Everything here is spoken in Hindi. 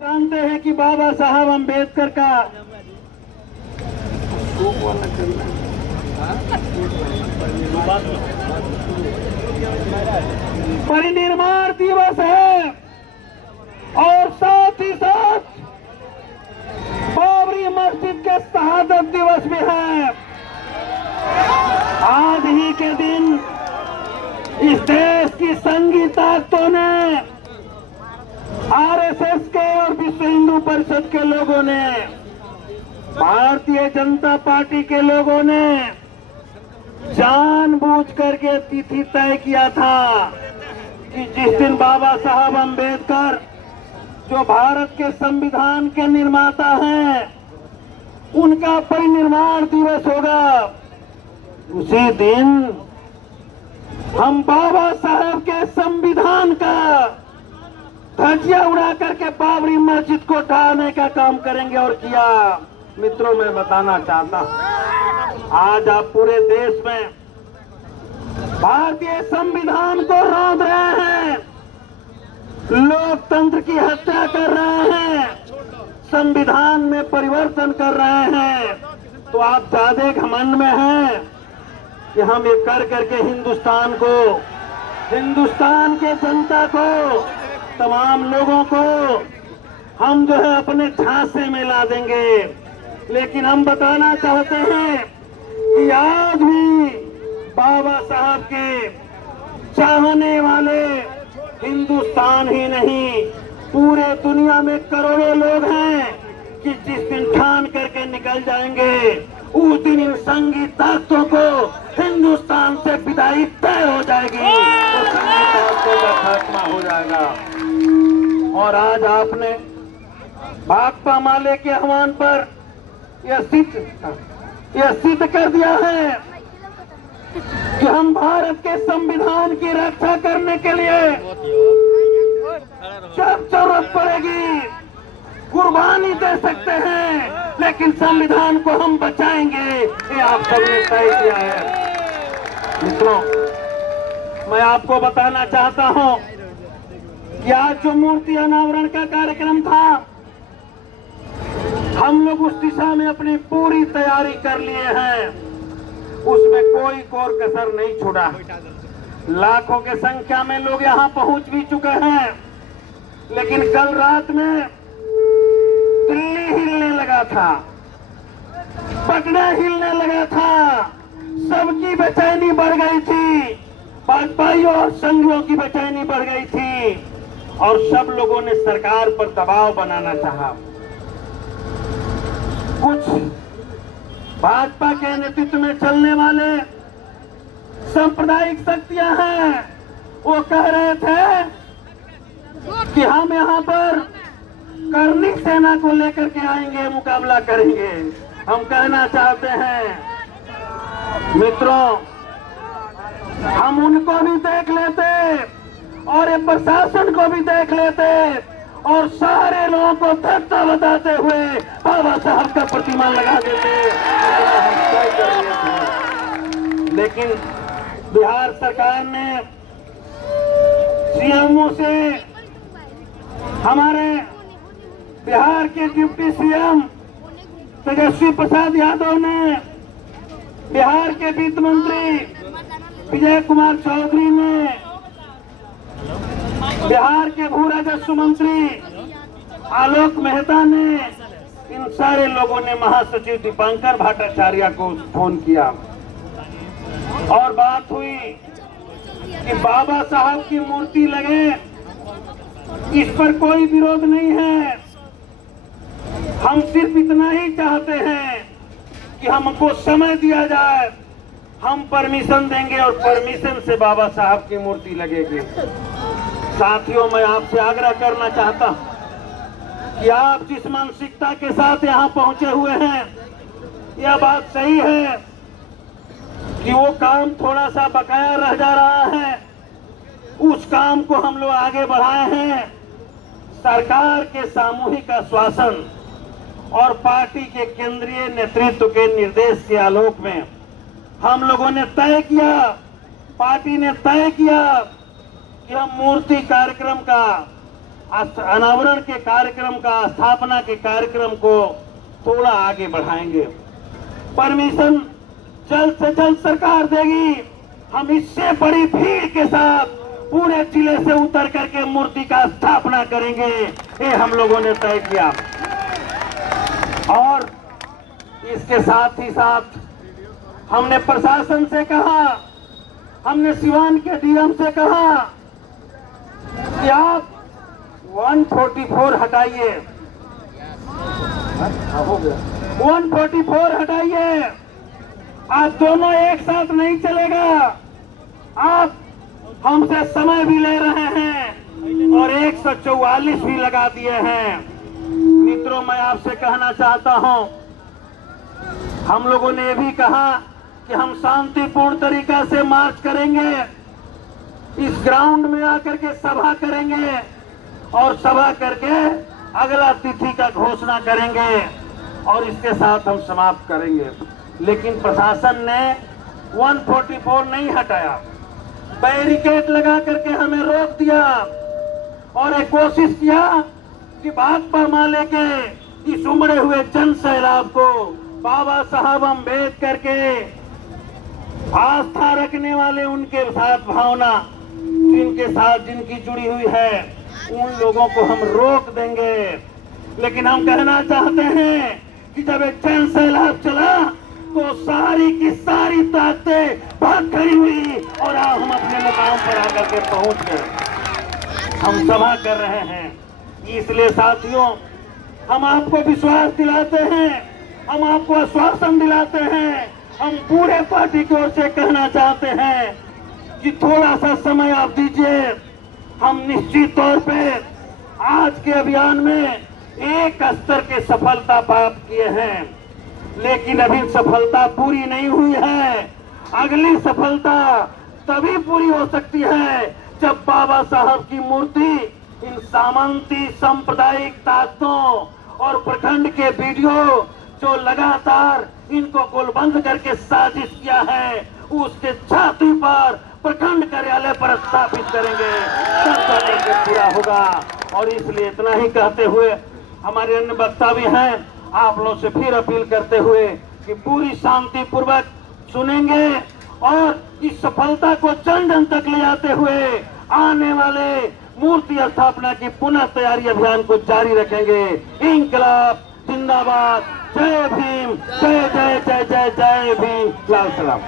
जानते हैं कि बाबा साहब अम्बेडकर का परिनिर्वाण दिवस है और साथ ही साथ बाबरी मस्जिद के शहादत दिवस भी है। आज ही के दिन इस देश की संघी ताकतों ने, आरएसएस के और विश्व हिंदू परिषद के लोगों ने, भारतीय जनता पार्टी के लोगों ने जानबूझ करके तिथि तय किया था कि जिस दिन बाबा साहब अम्बेडकर, जो भारत के संविधान के निर्माता हैं, उनका परिनिर्वाण दिवस होगा, उसी दिन हम बाबा साहब के संविधान का धज्जियां उड़ा करके बाबरी मस्जिद को ढाने का काम करेंगे। और किया। मित्रों, मैं बताना चाहता हूं, आज आप पूरे देश में भारतीय संविधान को रौंद रहे हैं, लोकतंत्र की हत्या कर रहे हैं, संविधान में परिवर्तन कर रहे हैं, तो आप ज्यादा घमंड में हैं कि हम ये कर करके हिंदुस्तान को, हिंदुस्तान के जनता को, तमाम लोगों को हम जो है अपने झांसे में ला देंगे। लेकिन हम बताना चाहते हैं कि आज भी बाबा साहब के चाहने वाले हिंदुस्तान ही नहीं, पूरे दुनिया में करोड़ों लोग हैं कि जिस दिन ठान करके निकल जाएंगे, उस दिन इन संघी ताकतों को हिंदुस्तान से विदाई तय हो जाएगी, तो संघी ताकतों का खात्मा हो जाएगा। और आज आपने भाकपा माले के आह्वान पर यह सिद्ध कर दिया है कि हम भारत के संविधान की रक्षा करने के लिए जब जरूरत पड़ेगी कुर्बानी दे सकते हैं, लेकिन संविधान को हम बचाएंगे, ये आप सबने तय किया है। मित्रों, मैं आपको बताना चाहता हूं कि आज जो मूर्ति अनावरण का कार्यक्रम था, हम लोग उस दिशा में अपनी पूरी तैयारी कर लिए हैं, उसमें कोई कोर कसर नहीं छोड़ा। लाखों की संख्या में लोग यहां पहुंच भी चुके हैं, लेकिन कल रात में दिल्ली हिलने लगा था, पटना हिलने लगा था, सबकी बेचैनी बढ़ गई थी, भाजपाइयों और संघियों की बेचैनी बढ़ गई थी, और सब लोगों ने सरकार पर दबाव बनाना चाहा। कुछ भाजपा के नेतृत्व में चलने वाले सांप्रदायिक शक्तियां हैं, वो कह रहे थे कि हम यहाँ पर कर्णिक सेना को लेकर के आएंगे, मुकाबला करेंगे। हम कहना चाहते हैं मित्रों, हम उनको भी देख लेते और ये प्रशासन को भी देख लेते और सारे लोगों को धक्का बताते हुए बाबा साहब का प्रतिमा लगा देते। लेकिन बिहार सरकार ने सीएमओ से, हमारे बिहार के डिप्टी सीएम तेजस्वी प्रसाद यादव ने, बिहार के वित्त मंत्री विजय कुमार चौधरी ने, बिहार के भू राजस्व मंत्री आलोक मेहता ने, इन सारे लोगों ने महासचिव दीपांकर भट्टाचार्य को फोन किया और बात हुई कि बाबा साहब की मूर्ति लगे, इस पर कोई विरोध नहीं है, हम सिर्फ इतना ही चाहते हैं कि हमको समय दिया जाए, हम परमिशन देंगे और परमिशन से बाबा साहब की मूर्ति लगेगी। साथियों, मैं आपसे आग्रह करना चाहता हूं कि आप जिस मानसिकता के साथ यहां पहुंचे हुए हैं, यह बात सही है कि वो काम थोड़ा सा बकाया रह जा रहा है, उस काम को हम लोग आगे बढ़ाए हैं। सरकार के सामूहिक आश्वासन और पार्टी के केंद्रीय नेतृत्व के निर्देश के आलोक में हम लोगों ने तय किया, पार्टी ने तय किया कि हम मूर्ति कार्यक्रम का अनावरण के कार्यक्रम का, स्थापना के कार्यक्रम को थोड़ा आगे बढ़ाएंगे। परमिशन जल्द से जल्द सरकार देगी। हम इससे बड़ी भीड़ के साथ पूरे जिले से उतर करके मूर्ति का स्थापना करेंगे, ये हम लोगों ने तय किया। और इसके साथ ही साथ हमने प्रशासन से कहा, हमने सिवान के डीएम से कहा कि आप 144 हटाइए, 144 हटाइए। आप दोनों एक साथ नहीं चलेगा। आप हमसे समय भी ले रहे हैं और 144 भी लगा दिए हैं। मित्रों, मैं आपसे कहना चाहता हूं, हम लोगों ने ये भी कहा कि हम शांतिपूर्ण तरीका से मार्च करेंगे, इस ग्राउंड में आकर के सभा करेंगे और सभा करके अगला तिथि का घोषणा करेंगे और इसके साथ हम समाप्त करेंगे। लेकिन प्रशासन ने 144 नहीं हटाया, बैरिकेड लगा करके हमें रोक दिया और एक कोशिश किया कि भाकपा माले के इस उमड़े हुए जन सैलाब को बाबा साहब अम्बेडकर के आस्था रखने वाले, उनके साथ भावना जिनके साथ जिनकी जुड़ी हुई है, उन लोगों को हम रोक देंगे। लेकिन हम कहना चाहते हैं कि जब एक जन सैलाब चला तो सारी की सारी ताकतें भाग खड़ी हुई और आज हम अपने मुकाम पर आकर के पहुंच गए। हम सभा कर रहे हैं। इसलिए साथियों, हम आपको विश्वास दिलाते हैं, हम आपको आश्वासन दिलाते हैं, हम पूरे पार्टी की ओर से कहना चाहते हैं कि थोड़ा सा समय आप दीजिए। हम निश्चित तौर पे आज के अभियान में एक स्तर के सफलता प्राप्त किए हैं, लेकिन अभी सफलता पूरी नहीं हुई है। अगली सफलता तभी पूरी हो सकती है जब बाबा साहब की मूर्ति इन सामंती सांप्रदायिक ताकतों और प्रखंड के वीडियो जो लगातार इनको गोलबंद करके साजिश किया है, उसके छाती पर प्रखंड कार्यालय पर स्थापित करेंगे, तब पूरा होगा। और इसलिए इतना ही कहते हुए हमारे अन्य वक्ता भी हैं, आप लोगों से फिर अपील करते हुए कि पूरी शांति पूर्वक सुनेंगे और इस सफलता को जन जन तक ले जाते हुए आने वाले मूर्ति स्थापना की पुनः तैयारी अभियान को जारी रखेंगे। इंकलाब जिंदाबाद, जय भीम, जय जय जय जय जय भीम, लाल सलाम।